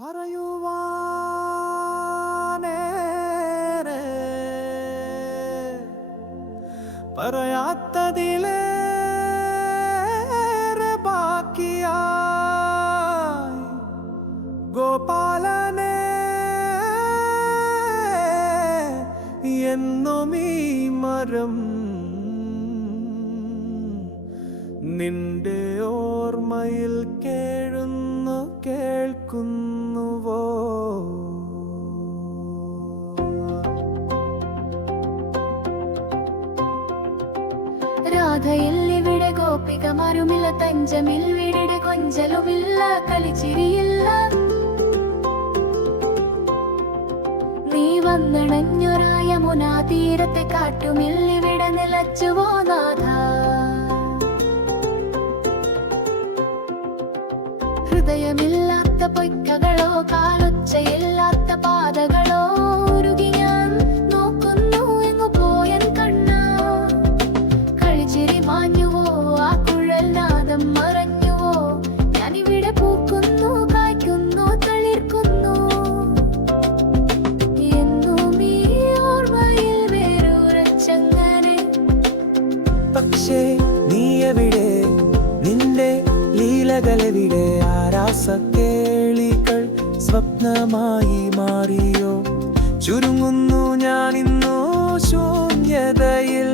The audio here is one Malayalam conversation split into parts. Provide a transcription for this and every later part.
പറയുവാനേറെ പറയാത്തതിലേറെ ബാക്കിയായി ഗോപാലനെ എന്നും ഈ മരം നിന്റെ ഓർമ്മയിൽ കേൾക്കുന്നുവോ? രാധയിൽ ഇവിടെ ഗോപികമാരുമില്ല, തഞ്ചമിൽ വീടിടെ കൊഞ്ചലുമില്ല, കളിച്ചിരിയില്ല. നീ വന്നണഞ്ഞൊരായ യമുനാ തീരത്തെ കാട്ടുമിൽ ഇവിടെ നിലച്ചുവോ നാഥ? ഹൃദയമില്ലാത്ത പൊയ്ക്കകളോ കാലൊച്ചയില്ലാത്ത പാതകളോ ഉരുകി ഞാൻ നോക്കുന്നു എങ്ങു പോയൻ കണ്ണ. കളിച്ചിരി മാഞ്ഞുവോ, ആ കുഴൽ നാദം മറഞ്ഞുവോ? ഞാനിവിടെ പൂക്കുന്നു, കായ്ക്കുന്നു, തളിർക്കുന്നു, എന്നും ഈ ഓർമ്മയിൽ വേറൊരച്ചങ്ങനെ. പക്ഷേ നീ എവിടെ? നിന്റെ ലീലകളെവിടെ? ആരാസക്കേളികൾ സ്വപ്നമായി മാറിയോ? ചുരുങ്ങുന്നു ഞാനിന്നു ശൂന്യതയിൽ,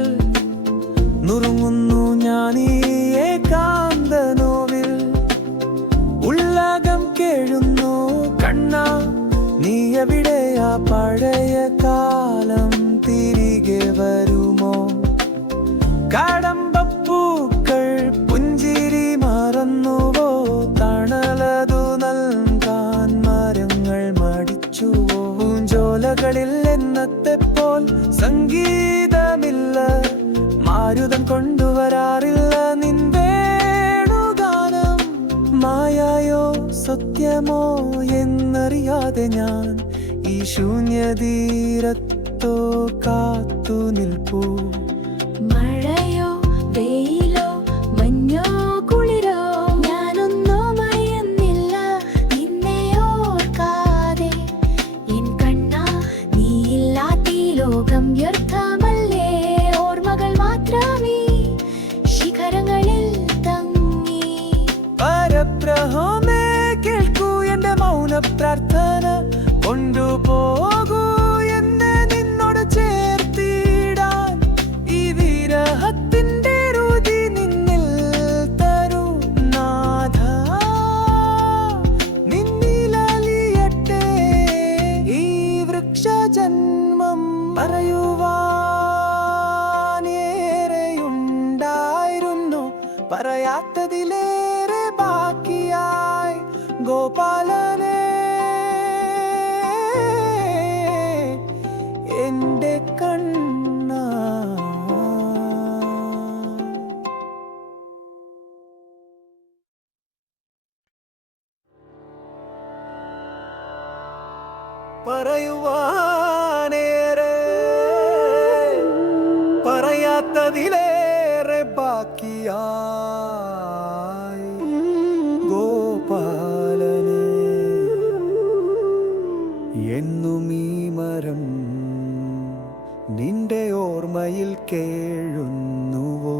നുറുങ്ങുന്നു ഞാനീ ഏകാന്തനോവിൽ. ഉള്ളകം കേഴുന്നു കണ്ണാ, നീ എവിടെയാ? പഴയ കാലം തിരികെ വരുമോ? കടമ്പപ്പൂക്കൾ പുഞ്ചിരി മറന്നുവോ? തണലതു നൽകാൻ മരങ്ങൾ മടിച്ചുവോ? പൂഞ്ചോലകളിൽ എന്നത്തെ പോൽ സംഗീതമില്ല, മാരുതം കൊണ്ടുവരാറില്ല നിൻ വേണുഗാനം. മായായോ സത്യമോ എന്നറിയാതെ ഞാൻ ഈ ശൂന്യതീരത്തോ കാത്തു നിൽപ്പൂ. മഴയോ വെയിലോ മഞ്ഞോ കുളിരോ ഞാനൊന്നോ മയന്നില്ല നിന്നെ ഓർക്കാതെ. എൻ കണ്ണാ, നീയില്ലാത്ത ലോകം വ്യർത്ഥമല്ലേ? ഓർമ്മകൾ മാത്രമേ ശിഖരങ്ങളിൽ തങ്ങി. പരബ്രഹ്മമേ കേൾക്കൂ എന്റെ മൗന പ്രാർത്ഥന, കൊണ്ടുപോകൂ എന്നെ നിന്നോട് ചേർത്തിടാൻ. ഈ വിരഹത്തിന്റെ രുചി നിന്നിൽ തരൂ നാഥ, നിന്നിലലിയട്ടെ ഈ വൃക്ഷജന്മം. പറയുവാനേറെയുണ്ടായിരുന്നു, പറയാത്തതിലേറെ ബാക്കിയായി ഗോപാലനെ എന്റെ കണ്ണ. പറയുവാനേറെ പറയാത്തതിലേറെ ബാക്കിയായി ഗോപാലനെ എന്നും ഈ മരം നിന്റെ ഓർമ്മയിൽ കേഴുന്നുവോ?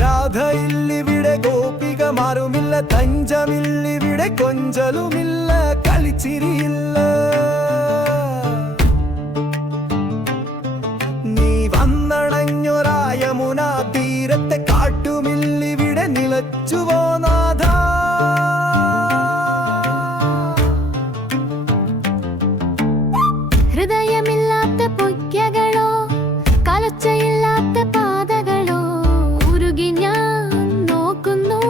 രാധയില്ലിവിടെ ഗോപികമാരുമില്ല, തഞ്ചമില്ലിവിടെ കൊഞ്ചലുമില്ല, കളിച്ചിരിയില്ല. നീ വന്നണഞ്ഞൊരാ യമുനാ തീരത്തെ കാട്ടുമില്ലിവിടെ നിലച്ചുവോ നാഥ? ഹൃദയമില്ലാത്ത പൊയ്ക്കകളോ കാലൊച്ചയില്ലാത്ത പാതകളോ ഉരുകി ഞാൻ നോക്കുന്നു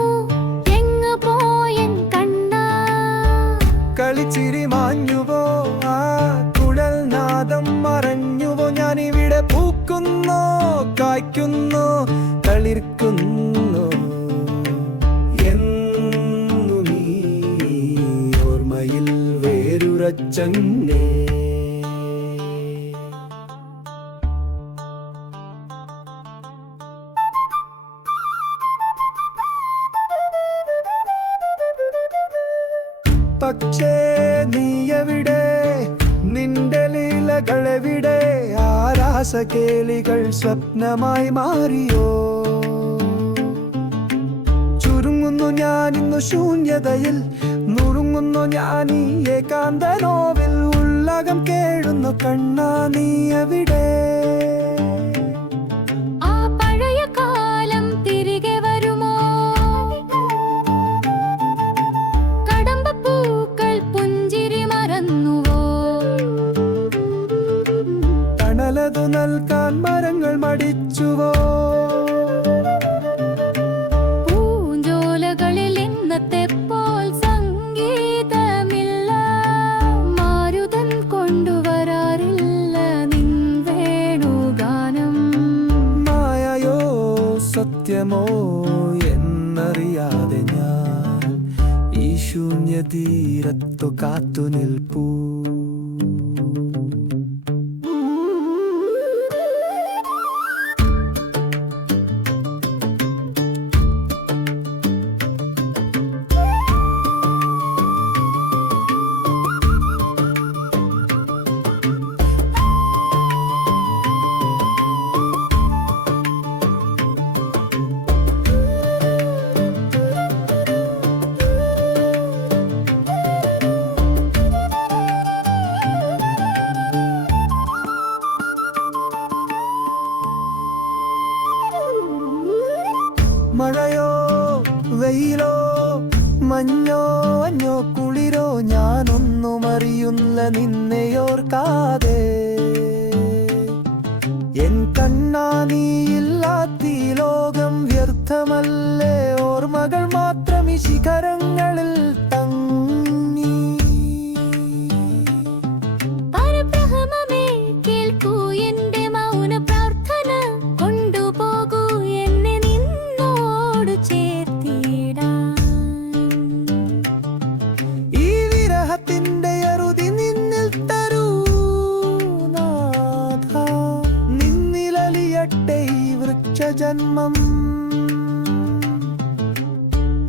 എങ്ങു പോയൻ കണ്ണാ. കളിച്ചിരി മാഞ്ഞുവോ, ആ കുഴൽ നാദം മറഞ്ഞുവോ? ഞാനിവിടെ പൂക്കുന്നു, കായ്ക്കുന്നു, തളിർക്കുന്നു, എന്നും ഈ ഓർമ്മയിൽ വേറൊരു ഉറച്ചങ്ങേ. പക്ഷേ നീയെവിടെ, നിന്റെ ലീലകളെവിടെ? ആ രാസകേളികൾ സ്വപ്നമായി മാറിയോ? ചുരുങ്ങുന്നു ഞാനിന്നു ശൂന്യതയിൽ, നുറുങ്ങുന്നു ഞാൻ ഈ ഏകാന്ത നോവിൽ. ഉള്ളകം കേഴുന്നു കണ്ണാ, നീ എവിടെ? ആ പഴയ കാലം തിരികെ വരുമോ? കടമ്പപ്പൂക്കൾ പുഞ്ചിരി മറന്നുവോ? തണലതു നൽകാൻ മരങ്ങൾ മടിച്ചുവോ? പൂഞ്ചോലകളിൽ ഇന്നത്തെ പോൽ സംഗീതമില്ല, മാരുതൻ കൊണ്ടുവരാറില്ല നിൻ വേണുഗാനം. മായയോ സത്യമോ എന്നറിയാതെ ഞാൻ ഈ ശൂന്യതീരത്തു കാത്തു നിൽപ്പൂ. മഴയോ വെയിലോ മഞ്ഞോ അഞ്ഞോ കുളിരോ, ഞാനൊന്നും അറിയുന്നില്ല നിന്നെയോർക്കാതെ. എൻ കണ്ണാ നീയില്ലാത്ത ഈ ലോകം വ്യർത്ഥമല്ലേ? ഓർമ്മകൾ മാത്രം ഈ ശിഖരങ്ങളിൽ തങ്ങി. പരബ്രഹ്മമേ കേൾക്കൂ എന്റെ മൗന പ്രാർത്ഥന, കൊണ്ടുപോകൂ എന്നെ നിന്നോട് ചേർത്തിടാൻ. ഈ വിരഹത്തിന്റെ അറുതി നിന്നിൽ തരൂ നാഥ, നിന്നിലലിയട്ടെ ഈ വൃക്ഷജന്മം.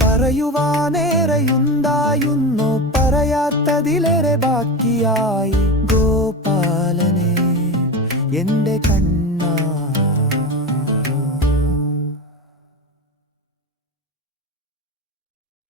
പറയുവാനേറെയുണ്ടായുന്നു, പറയാത്തതിലേറെ ബാക്കിയായി. ഗോപാലനെ എന്റെ കണ്ണ്